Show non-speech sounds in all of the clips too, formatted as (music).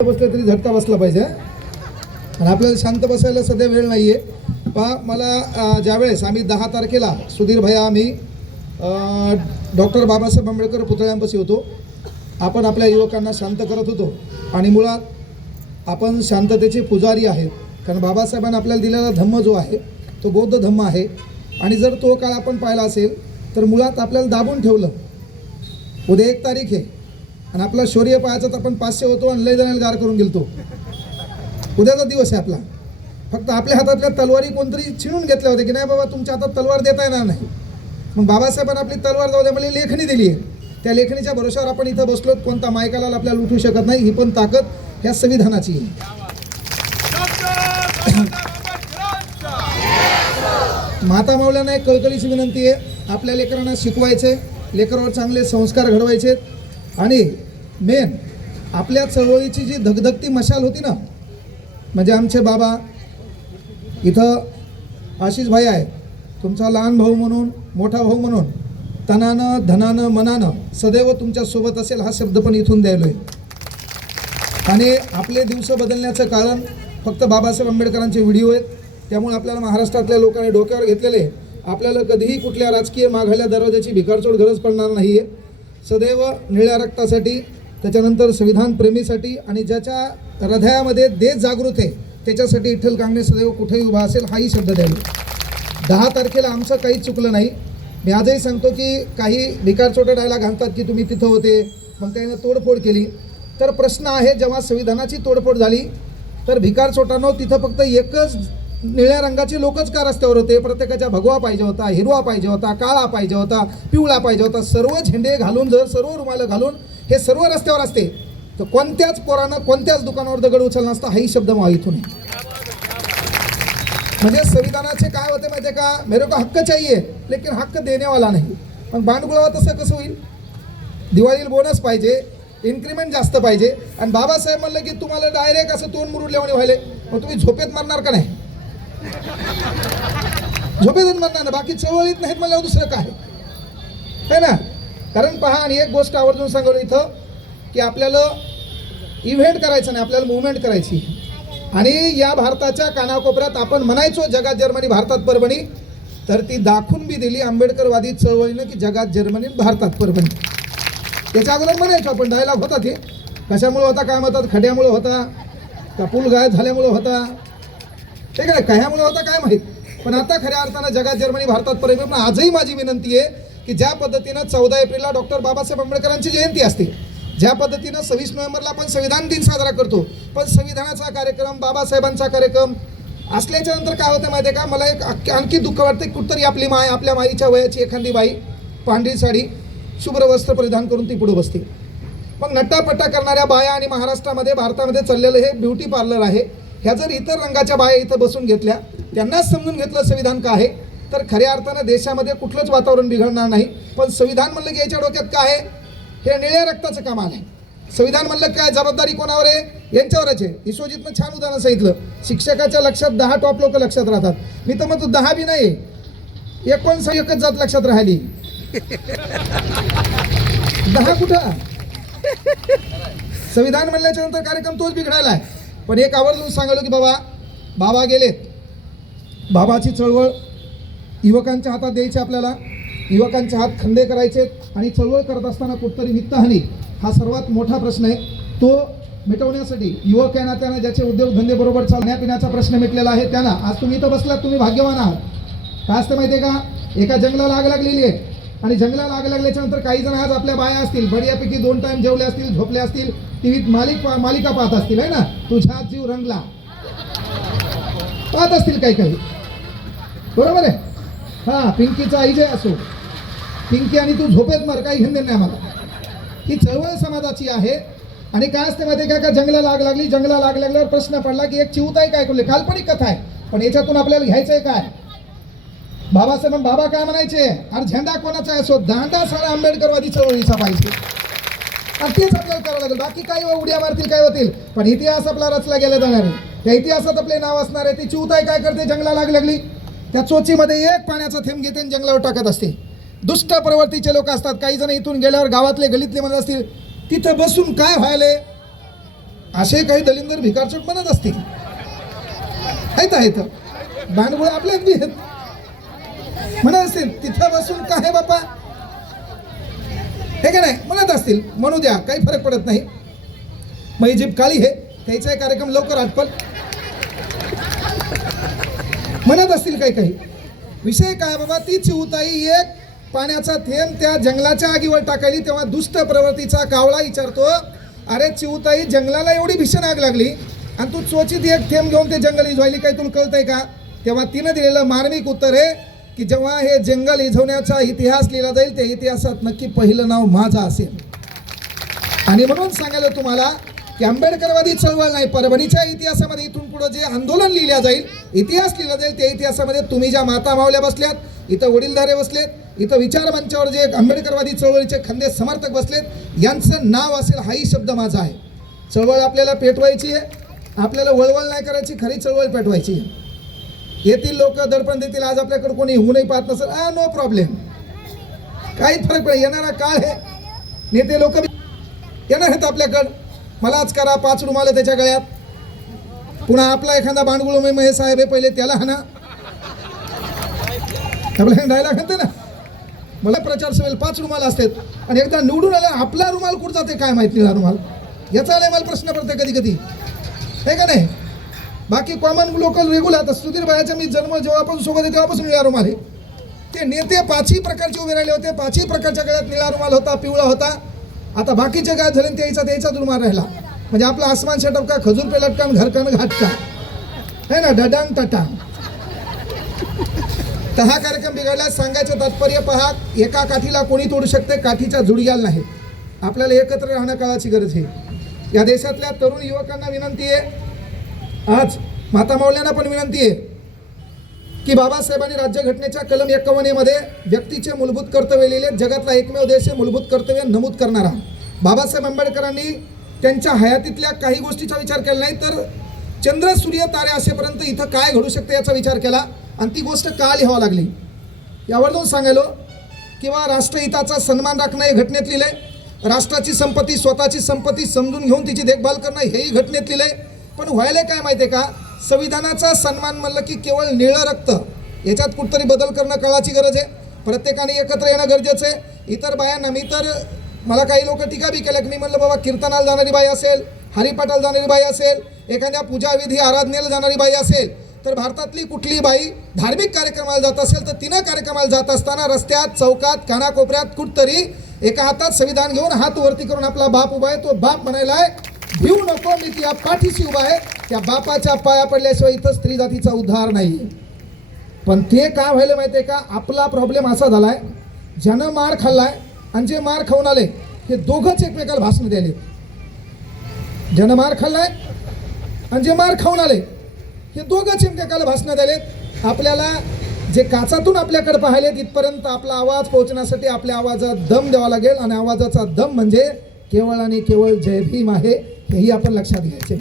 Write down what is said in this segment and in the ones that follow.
बसलं तरी झटका बसला पाहिजे आणि आपल्याला शांत बसायला सध्या वेळ नाही आहे पहा मला ज्यावेळेस आम्ही दहा तारखेला सुधीर भैया आम्ही डॉक्टर बाबासाहेब आंबेडकर पुतळ्यांपाशी होतो. आपण आपल्या युवकांना शांत करत होतो. आणि मुळात आपण शांततेचे पुजारी आहेत. कारण बाबासाहेबांनी आपल्याला दिलेला धम्म जो आहे तो बौद्ध धम्म आहे. आणि जर तो काळ आपण पाहिला असेल तर मुळात आपल्याला दाबून ठेवलं. उद्या एक तारीख आहे. आणि आपला शौर्य पाहायचं तर आपण पाचशे होतो आणि लय जणांना गार करून गेलतो. उद्याचा दिवस आहे आपला. फक्त आपल्या हातातल्या तलवारी कोणतरी छिणून घेतल्या होत्या की नाही बाबा तुमच्या हातात तलवार देता येणार नाही. मग बाबासाहेबांना आपली तलवार जाऊ द्या मला लेखणी दिली आहे. त्या लेखणीच्या भरोशावर आपण इथं बसलो कोणता मायकाला आपल्याला लुटू शकत नाही ही पण ताकद ह्या संविधानाची आहे. माता मावल्यांना एक कळकळीची विनंती आहे. आपल्या लेकरांना शिकवायचे लेकरावर चांगले संस्कार घडवायचे आणि मेन आपल्या चळवळीची जी धगधगती मशाल होती ना म्हणजे आमचे बाबा इथं आशिष भाई आहे तुमचा लहान भाऊ म्हणून मोठा भाऊ म्हणून तनानं धनानं मनानं सदैव तुमच्यासोबत असेल हा शब्द पण इथून द्यायलोय. आणि आपले दिवस बदलण्याचं कारण फक्त बाबासाहेब आंबेडकरांचे व्हिडिओ आहेत त्यामुळे आपल्याला महाराष्ट्रातल्या लोकांनी डोक्यावर घेतलेले आपल्याला कधीही कुठल्या राजकीय मागायला दरवाजाची भिकारचोड गरज पडणार नाही आहे सदैव निळ्या रक्तासाठी त्याच्यानंतर संविधान प्रेमीसाठी आणि ज्याच्या हृदयामध्ये देश जागृत आहे त्याच्यासाठी विठ्ठल कांगणे सदैव कुठेही उभा असेल हाही शब्द द्यायला. दहा तारखेला आमचं काही चुकलं नाही. मी आजही सांगतो की काही भिकारचोटे डायला घालतात की तुम्ही तिथं होते मग त्यानं तोडफोड केली. तर प्रश्न आहे जेव्हा संविधानाची तोडफोड झाली तर भिकार चोटानो तिथं फक्त एकच निळ्या रंगाचे लोकच का रस्त्यावर होते? प्रत्येकाच्या भगवा पाहिजे होता हिरवा पाहिजे होता काळा पाहिजे होता पिवळा पाहिजे होता सर्व झेंडे घालून जर सर्व रुमालं घालून हे सर्व रस्त्यावर असते तर कोणत्याच पोरानं कोणत्याच दुकानावर दगड उचलला नसता हाही शब्द मला इथून म्हणजे संविधानाचे काय होते माहिती आहे का? मेरे को हक्क चाहिए लेकिन हक्क देण्यावाला नाही. मग बांडगुळावा तसं कसं होईल? दिवाळीला बोनस पाहिजे इन्क्रीमेंट जास्त पाहिजे. आणि बाबासाहेब म्हणलं की तुम्हाला डायरेक्ट असं तोंड मुरुडल्यावाने व्हायले मग तुम्ही झोपेत मारणार का नाही? झोपेतच म्हणणार ना बाकी चवळीत नाहीत म्हणल्यावर दुसरं काय? है ना? कारण पहा आणि एक गोष्ट आवर्जून सांगतो इथं की आपल्याला इव्हेंट करायचं नाही आपल्याला मुवमेंट करायची. आणि या भारताच्या कानाकोपऱ्यात आपण म्हणायचो जगात जर्मनी भारतात परभणी तर ती दाखवून बी दिली आंबेडकरवादी चळवळीनं की जगात जर्मनी भारतात परभणी. त्याच्या अगोदर म्हणायचो आपण डायलॉग होता ते. कशामुळे होता काय म्हणतात खड्यामुळे होता का पूल गायब झाल्यामुळे होता ते काय कह्यामुळे होता काय माहीत? पण आता खऱ्या अर्थानं जगात जर्मनी भारतात परभणी पण आजही माझी विनंती आहे की ज्या पद्धतीनं चौदा एप्रिलला डॉक्टर बाबासाहेब आंबेडकरांची जयंती असते ज्या पद्धतीनं सव्वीस नोव्हेंबरला आपण संविधान दिन साजरा करतो पण संविधानाचा कार्यक्रम बाबासाहेबांचा कार्यक्रम असल्याच्या नंतर काय होतं माहिती आहे का? मला एक आणखी- आणखी दुःख वाटतं कुठतरी आपली माय आपल्या माईच्या वयाची एखादी बाई पांढरी साडी शुभ्र वस्त्र परिधान करून ती पुढे बसते. मग नट्टापट्टा करणाऱ्या बाया आणि महाराष्ट्रामध्ये भारतामध्ये चाललेलं हे ब्युटी पार्लर आहे. ह्या जर इतर रंगाच्या बाया इथं बसून घेतल्या त्यांनाच समजून घेतलं संविधान का आहे? तर खऱ्या अर्थानं देशामध्ये कुठलंच वातावरण बिघडणार नाही. पण संविधान म्हणलं की याच्या डोक्यात काय आहे? हे निळ्या रक्ताचं काम आहे. संविधान म्हणलं काय? जबाबदारी कोणावर आहे? यांच्यावरच आहे. विश्वजितनं छान उदाहरण सांगितलं. शिक्षकाच्या लक्षात दहा टॉप लोक लक्षात राहतात. मी तर म्हणतो दहा बी नाही एकोणसा एकच जात लक्षात राहिली. दहा कुठं? संविधान म्हणल्याच्या नंतर कार्यक्रम तोच बिघडायला आहे. पण एक आवर्जून सांगलो की बाबा बाबा गेलेत. बाबाची चळवळ युवकांच्या हातात द्यायची आपल्याला. युवकांच्या हात खंदे करायचे आणि चळवळ करत असताना कुठतरी वित्तहानी हा सर्वात मोठा प्रश्न आहे. तो मिटवण्यासाठी युवक यांना त्यांना ज्याचे उद्योगधंदे बरोबर चालण्यापिण्याचा प्रश्न मिटलेला आहे त्यांना. आज तुम्ही इथं बसलात तुम्ही भाग्यवान आहात. काय असतं माहिती आहे का? एका जंगलाला आग लागलेली आहे. आणि जंगलाला आग लागल्याच्या नंतर काही जण आज आपल्या बाया असतील बढियापैकी दोन टाइम जेवले असतील झोपले असतील टीव्हीत मालिक मालिका पाहत असतील आहे ना? तुझ्या जीव रंगला. पाहत असतील काही काही. बरोबर आहे? हा पिंकीचा आई जे असो. पिंकी आणि तू झोपेत मर काही घेणं नाही मला ही चळवळ समाजाची आहे. आणि काय असते माहिती काय का? का जंगलाला आग लागली? जंगलाला आग लागल्यावर प्रश्न पडला की एक चिवताई काय करले काल्पनिक कथा आहे. पण याच्यातून आपल्याला घ्यायचंय काय? बाबासाहेब बाबा काय म्हणायचे? अरे झेंडा कोणाचा आहे? असो दांडा सारा आंबेडकरवादी चळवळीचा पाहिजे आणि तेच आपल्याला करावं लागेल. बाकी काही उड्या मारतील काय होतील? पण इतिहास आपला रचला गेला जाणार. आहे त्या इतिहासात आपले नाव असणार आहे. ती चिवताय काय करते? जंगलाला आग लागली. त्या चोचीमध्ये एक पाण्याचा थेंब घेते आणि जंगलावर टाकत असते. दुष्ट प्रवृत्तीचे लोक असतात. काही जण इथून गेल्यावर गावातले गलीतले म्हणत असतील तिथं बसून काय व्हायले असे काही दलिंदर भिकारचोट बनत असतील. आहेत आहेत भांडवळ आपल्यात बी आहेत. म्हणत असतील तिथं बसून काय बापा? हे का नाही? म्हणत असतील म्हणू द्या काही फरक पडत नाही. मग जीप काळी हे त्याचा कार्यक्रम लवकर आटपल. म्हणत असतील काही काही. विषय काय बाबा? ती चिवताई एक पाण्याचा थेंब त्या जंगलाच्या आगीवर टाकायली तेव्हा दुष्ट प्रवृत्तीचा कावळा विचारतो अरे चिवताई जंगलाला एवढी भीषण आग लागली आणि तू चोचीत एक थेंब घेऊन ते जंगल इजवायली काही तुला कळतंय का? तेव्हा तिनं दिलेलं मार्मिक उत्तर आहे की जेव्हा हे जंगल इझवण्याचा इतिहास लिहिला जाईल त्या इतिहासात नक्की पहिलं नाव माझं असेल. आणि म्हणून सांगायला तुम्हाला की आंबेडकरवादी चळवळ नाही परभणीच्या इतिहासामध्ये इथून पुढे जे आंदोलन लिहिल्या जाईल इतिहास लिहिला जाईल त्या इतिहासामध्ये तुम्ही ज्या माता मावल्या बसल्यात इथं वडीलधारे बसलेत इथं विचार मंचावर जे आंबेडकरवादी चळवळीचे खंदे समर्थक बसलेत यांचं नाव असेल हाही शब्द माझा आहे. चळवळ आपल्याला पेटवायची आहे आपल्याला वळवळ नाही करायची खरी चळवळ पेटवायची आहे. येथील लोक दडपण देतील आज आपल्याकडे कोणी होऊनही पाहत नसेल. आ नो प्रॉब्लेम काहीच फरक पडेल येणारा काळ आहे. नेते लोक येणार आहेत आपल्याकडं. मलाच करा पाच रुमाल त्याच्या गळ्यात. पुन्हा आपला एखादा बांडगुळ महेश साहेब आहे पहिले त्याला हाना. आपल्या डायलॉग म्हणते ना. मला प्रचार सभेला पाच रुमाल असतात. आणि एकदा निवडून आला आपला रुमाल कुठं जाते काय माहिती हा रुमाल. याचा आलाय मला प्रश्न पडते कधी कधी आहे का नाही? बाकी कॉमन लोकल रेग्युलर आता सुधीर भायाचा मी जन्म जेव्हापासून सोबत आहे तेव्हापासून निळा रुमाल आहे. ते नेते पाचही प्रकारचे उभे राहिले होते. पाचही प्रकारच्या गळ्यात निळा रुमाल होता पिवळा होता. आता बाकीचे काय झाले त्याचा त्याचा रुमाल राहिला. म्हणजे आपला आसमान सेटअप का खजूर पे लटकान घरकान घाटका है ना डडांग टटांग तर हा कार्यक्रम बिघडला. सांगायचं तात्पर्य पहा एका काठीला कोणी तोडू शकते? काठीच्या जुडग्याला नाही. आपल्याला एकत्र राहणं काळाची गरज आहे. या देशातल्या तरुण युवकांना विनंती आहे आज माता माऊल्यांना पण विनंती आहे की बाबासाहेबांनी राज्यघटनेच्या कलम एकावन्नमध्ये व्यक्तीचे मूलभूत कर्तव्य लिहिले जगातला एकमेव देश हे मूलभूत कर्तव्य नमूद करणारा. बाबासाहेब आंबेडकरांनी त्यांच्या हयातीतल्या काही गोष्टीचा विचार केला नाही तर चंद्र सूर्य तारे असेपर्यंत इथं काय घडू शकते याचा विचार केला आणि ती गोष्ट का लिहावं लागली? यावर दोन सांगायलो किंवा राष्ट्रहिताचा सन्मान राखणं हे घटनेत लिहिलंय. राष्ट्राची संपत्ती स्वतःची संपत्ती समजून घेऊन तिची देखभाल करणं हेही घटनेत लिहिलंय. पण व्हायला काय माहिती आहे का? संविधानाचा सन्मान म्हणलं की केवळ निळं रक्त. याच्यात कुठतरी बदल करणं काळाची गरज आहे. प्रत्येकाने एकत्र येणं गरजेचं आहे. इतर बायांना मी तर मला काही लोक टीका बी केल्या की मी म्हणलं बाबा कीर्तनाला जाणारी बाई असेल हरिपाठाला जाणारी बाई असेल एखाद्या पूजाविधी आराधनेला जाणारी बाई असेल तर भारतातली कुठली बाई धार्मिक कार्यक्रमाला जात असेल तर तिनं कार्यक्रमाला जात असताना रस्त्यात चौकात कानाकोपऱ्यात कुठतरी एका हातात संविधान घेऊन हात वरती करून आपला बाप उभा आहे तो बाप म्हणायला आहे भिऊ नको मी त्या पाठीशी उभा आहे. त्या बापाच्या पाया पडल्याशिवाय इथं स्त्री जातीचा उद्धार नाही. पण ते काय व्हायला माहिती आहे का? आपला प्रॉब्लेम असा झालाय ज्यानं मार खाल्लाय आणि जे मार खाऊन आले हे दोघंच एकमेकाला भाषण द्याले ज्यानं मार खाल्लाय आणि जे मार खाऊन आले हे दोघंच एकमेकाला भाषणं द्यालेत आपल्याला जे काचातून आपल्याकडे पाहिले तिथपर्यंत आपला आवाज पोहोचण्यासाठी आपल्या आवाजात दम द्यावा लागेल. आणि आवाजाचा दम म्हणजे केवळ आणि केवळ जय भीम आहे. हेही आपण लक्षात घ्यायचे.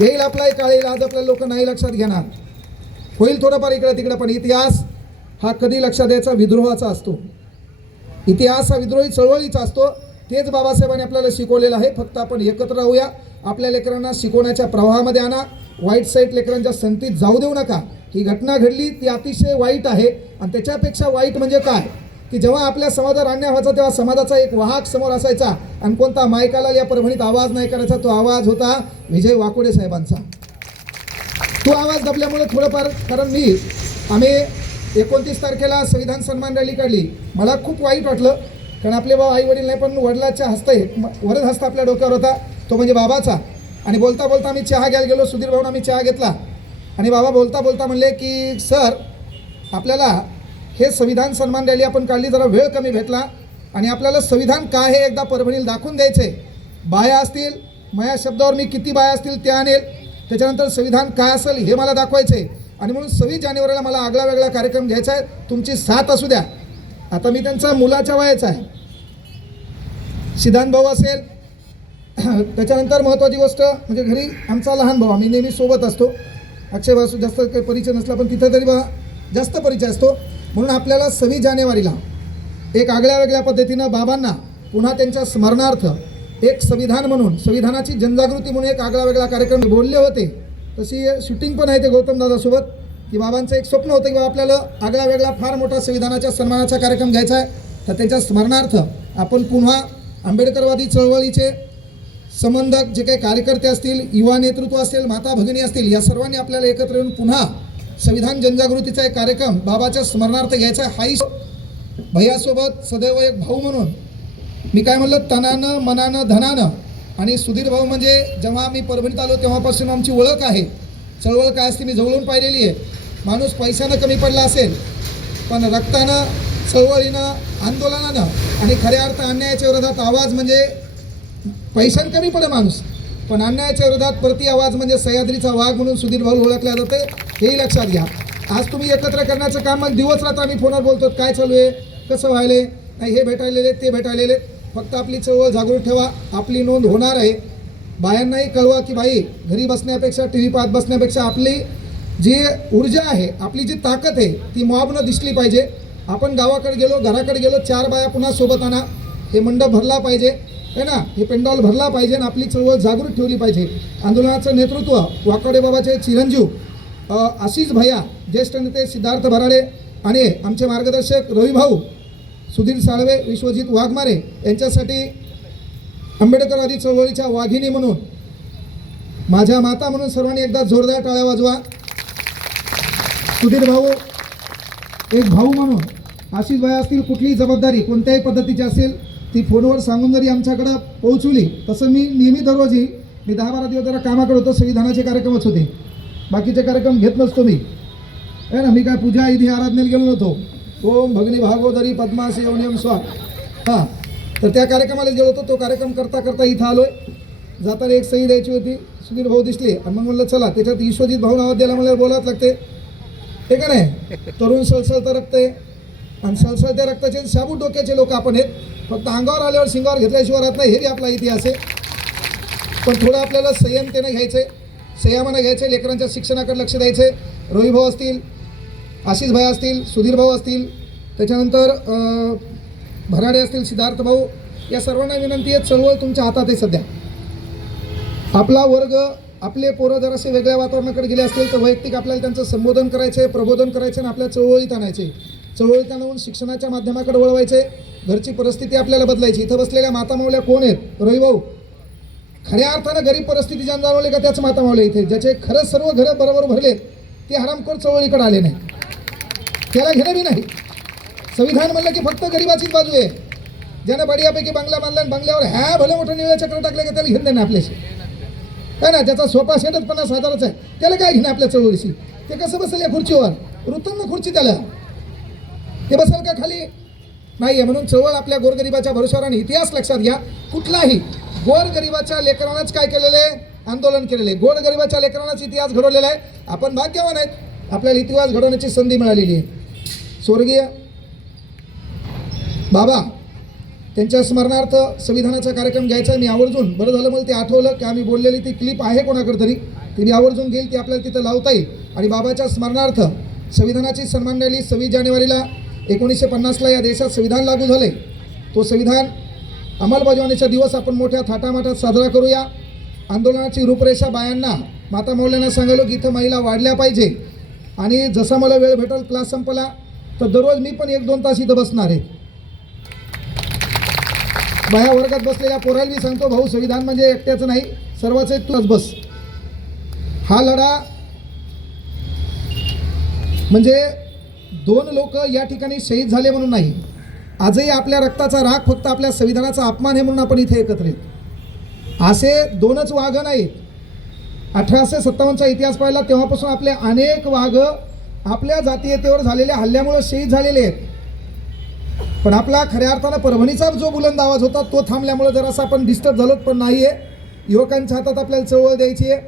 येईल आपला काळ येईल आज आपल्या लोक नाही लक्षात घेणार. होईल थोडंफार इकडे तिकडे पण इतिहास हा कधी लक्षात द्यायचा? विद्रोहाचा असतो. इतिहास हा विद्रोही चळवळीचा असतो. तेच बाबासाहेबांनी आपल्याला शिकवलेलं आहे. फक्त आपण एकत्र राहूया. आपल्या लेकरांना शिकवण्याच्या प्रवाहामध्ये आणा. वाईट साईट लेकरांच्या संतीत जाऊ देऊ नका. ही घटना घडली ती अतिशय वाईट आहे. आणि त्याच्यापेक्षा वाईट म्हणजे काय? की जेव्हा आपल्या समाजावर अन्याय व्हायचा तेव्हा समाजाचा एक वाहक समोर असायचा आणि कोणता मायकाला या परभणीत आवाज नाही करायचा तो आवाज होता विजय वाकोडे साहेबांचा. तो आवाज दबल्यामुळे थोडंफार कारण मी आम्ही एकोणतीस तारखेला संविधान सन्मान रॅली काढली. मला खूप वाईट वाटलं कारण आपले बाबा आई वडील नाही पण वडिलाच्या हस्ते वरद हस्त आपल्या डोक्यावर होता तो म्हणजे बाबाचा. आणि बोलता बोलता आम्ही चहा घ्यायला गेलो सुधीर भाऊन आम्ही चहा घेतला. आणि बाबा बोलता बोलता म्हणले की सर आपल्याला हे संविधान सन्मान रॅली आपण काढली जरा वेळ कमी भेटला. आणि आपल्याला संविधान काय हे एकदा परभणीला दाखवून द्यायचे. बाया असतील माझ्या शब्दावर मी किती बाया असतील त्या आणेल. त्याच्यानंतर संविधान काय असेल हे मला दाखवायचे. आणि म्हणून सव्वीस जानेवारीला मला आगळा वेगळा कार्यक्रम घ्यायचा आहे. तुमची साथ असू द्या. आता मी त्यांचा मुलाच्या वयाचा आहे. सिद्धांत भाऊ असेल. (clears throat) त्याच्यानंतर महत्त्वाची गोष्ट म्हणजे घरी आमचा लहान भाऊ आम्ही नेहमी सोबत असतो. अक्षय भाऊ जास्त काही परिचय नसला पण तिथं तरी बा जास्त परिचय असतो. म्हणून आपल्याला सव्वीस जानेवारीला एक आगळ्या वेगळ्या पद्धतीनं बाबांना पुन्हा त्यांच्या स्मरणार्थ एक संविधान म्हणून संविधानाची जनजागृती म्हणून एक आगळा वेगळा कार्यक्रम बोलले होते. तशी शूटिंग पण आहे ते गौतमदादासोबत की बाबांचं एक स्वप्न होतं की बाबा आपल्याला आगळा वेगळा फार मोठा संविधानाच्या सन्मानाचा कार्यक्रम घ्यायचा आहे. तर त्याच्या स्मरणार्थ आपण पुन्हा आंबेडकरवादी चळवळीचे संबंधक जे काही कार्यकर्ते असतील युवा नेतृत्व असेल माता भगिनी असतील या सर्वांनी आपल्याला एकत्र येऊन पुन्हा संविधान जनजागृतीचा एक कार्यक्रम बाबाच्या स्मरणार्थ घ्यायचा आहे. हाही भैयासोबत सदैव एक भाऊ म्हणून. मी काय म्हणलं तनानं मनानं धनानं आणि सुधीर भाऊ म्हणजे जेव्हा मी परभणीत आलो तेव्हापासून आमची ओळख आहे. चळवळ काय असते मी जवळून पाहिलेली आहे. माणूस पैशानं कमी पडला असेल पण रक्तानं चळवळीनं आंदोलनानं आणि खऱ्या अर्थ अन्यायाच्या विरोधात आवाज म्हणजे पैशानं कमी पडे माणूस. पण अन्यायाच्या विरोधात प्रति आवाज म्हणजे सह्याद्रीचा वाघ म्हणून सुधीर भाऊ ओळखल्या जाते हेही लक्षात घ्या. आज तुम्ही एकत्र करण्याचं काम मग दिवस रात्र आम्ही फोनवर बोलतो काय चालू आहे? कसं व्हायले नाही हे भेटायलेले ते भेटायलेले फक्त आपली चळवळ जागृत ठेवा. आपली नोंद होणार आहे. बायांनाही कळवा की बाई घरी बसण्यापेक्षा टी व्ही पाहत बसण्यापेक्षा आपली जी ऊर्जा आहे आपली जी ताकद आहे ती मॉबनं दिसली पाहिजे. आपण गावाकडे गेलो घराकडे गेलो चार बाया पुन्हा सोबत आणा. हे मंडप भरला पाहिजे. है ना हे पेंडॉल भरला पाहिजे आणि आपली चळवळ जागृत ठेवली पाहिजे. आंदोलनाचं नेतृत्व वाकडे बाबाचे चिरंजीव आशिष भैया ज्येष्ठ नेते सिद्धार्थ भराडे आणि आमचे मार्गदर्शक रवी भाऊ सुधीर साळवे विश्वजित वाघमारे यांच्यासाठी आंबेडकरवादी चळवळीच्या वाघिणी म्हणून माझ्या माता म्हणून सर्वांनी एकदा जोरदार टाळ्या वाजवा. सुधीर भाऊ एक भाऊ म्हणून आशिष भाई असतील कुठलीही जबाबदारी कोणत्याही पद्धतीची असेल ती फोनवर सांगून जरी आमच्याकडं पोहोचवली तसं मी नेहमी दररोजी मी दहा बारा दिवस जरा कामाकडे होतो संविधानाचे कार्यक्रमच होते. बाकीचे कार्यक्रम घेत नसतो मी. आहे ना मी काय पूजा इथे आराधनेला गेलो नव्हतो. ओम भगनी भागोदरी पद्मासी ओनियम स्वा. हां तर त्या कार्यक्रमाला गेलो होतो तो कार्यक्रम करता करता इथं आलोय. जाताना एक सही द्यायची होती सुधीर भाऊ दिसले. आणि मग म्हणलं चला त्याच्यात ईश्वजित भाऊ नावात द्यायला मला बोलावत लागते. हे का नाही? तरुण सळसळता रक्त आहे. आणि सळसळत्या रक्ताचे शाबू डोक्याचे लोक आपण आहेत. फक्त अंगावर आल्यावर शिंगावर घेतल्याशिवाय राहत नाही हे बी आपला इतिहास आहे. पण थोडं आपल्याला संयमतेनं घ्यायचं आहे संयमानं घ्यायचं आहे लेकरांच्या शिक्षणाकडे लक्ष द्यायचं आहे असतील आशिष भाई असतील सुधीर भाऊ असतील त्याच्यानंतर भराडे असतील सिद्धार्थ भाऊ या सर्वांना विनंती आहे चळवळ तुमच्या हातात आहे सध्या. आपला वर्ग आपले पोरं जर असे वेगळ्या वातावरणाकडे गेले असतील तर वैयक्तिक आपल्याला त्यांचं संबोधन करायचं आहे प्रबोधन करायचं आणि आपल्या चळवळीत आणायचे चळवळीत आणून शिक्षणाच्या माध्यमाकडे वळवायचे. घरची परिस्थिती आपल्याला बदलायची. इथं बसलेल्या मातामावल्या कोण आहेत? रविभाऊ खऱ्या अर्थानं गरीब परिस्थिती ज्यांना जाणवली का त्याच माता इथे? ज्याचे खरंच सर्व घरं बरोबर भरले ते हरामखोर चळवळीकडे आले नाही त्याला घेणं बी नाही. संविधान म्हणलं की फक्त गरिबाचीच बाजू आहे. ज्यानं बडियापैकी बंगला बांधला आणि बंगल्यावर ह्या भलं मोठं निळं चक्र टाकलं की त्याला घेणं नाही आपल्याशी. काय ना ज्याचा सोफा सेटच पन्नास हजाराचा आहे. त्याला काय घेणं आपल्या चळवळीशी? ते कसं बसेल या खुर्चीवर? रुतन खुर्ची त्याला. ते बसेल का खाली? नाही आहे म्हणून चळवळ आपल्या गोरगरिबाच्या भरोश्यावर आणि इतिहास लक्षात घ्या. कुठलाही गोरगरिबाच्या लेकरांनाच काय केलेलं? आहे आंदोलन केलेलं. आहे गोरगरिबाच्या लेकरांनाच इतिहास घडवलेला आहे. आपण भाग्यवान आहेत. आपल्याला इतिहास घडवण्याची संधी मिळालेली आहे. स्वर्गीय बाबा त्यांच्या स्मरणार्थ संविधानाचा कार्यक्रम घ्यायचा आहे. मी आवर्जून बरं झालं मला ते आठवलं की आम्ही बोललेली ती क्लिप आहे कोणाकडे तरी. ती मी आवर्जून घेईल ती आपल्याला तिथं लावता येईल. आणि बाबाच्या स्मरणार्थ संविधानाची सन्मान रॅली सव्वीस जानेवारीला एकोणीसशे पन्नासला या देशात संविधान लागू झाले. तो संविधान अंमलबजावणीचा दिवस आपण मोठ्या थाटामाटात साजरा करूया. आंदोलनाची रूपरेषा बायांना माता मौल्यांना सांगायलो की इथं महिला वाढल्या पाहिजे. आणि जसा मला वेळ भेटेल क्लास संपला तर दररोज मी पण एक दोन तास इथं बसणार आहे. बाया वर्गात बसलेल्या पोराला मी सांगतो भाऊ संविधान म्हणजे एकट्याचं नाही सर्वांचं एक तूच बस. हा लढा म्हणजे दोन लोक या ठिकाणी शहीद झाले म्हणून नाही. आजही आपल्या रक्ताचा राग फक्त आपल्या संविधानाचा अपमान आहे म्हणून आपण इथे एकत्रित. असे दोनच वाघ नाहीत. अठराशे सत्तावन्नचा इतिहास पाहिला तेव्हापासून आपले अनेक वाघ आपल्या जातीयतेवर झालेल्या हल्ल्यामुळे शहीद झालेले आहेत. पण आपला खऱ्या अर्थानं परभणीचा जो बुलंद आवाज होता तो थांबल्यामुळे जरासा आपण डिस्टर्ब झालो पण नाही आहे युवकांच्या हातात आपल्याला चळवळ द्यायची आहे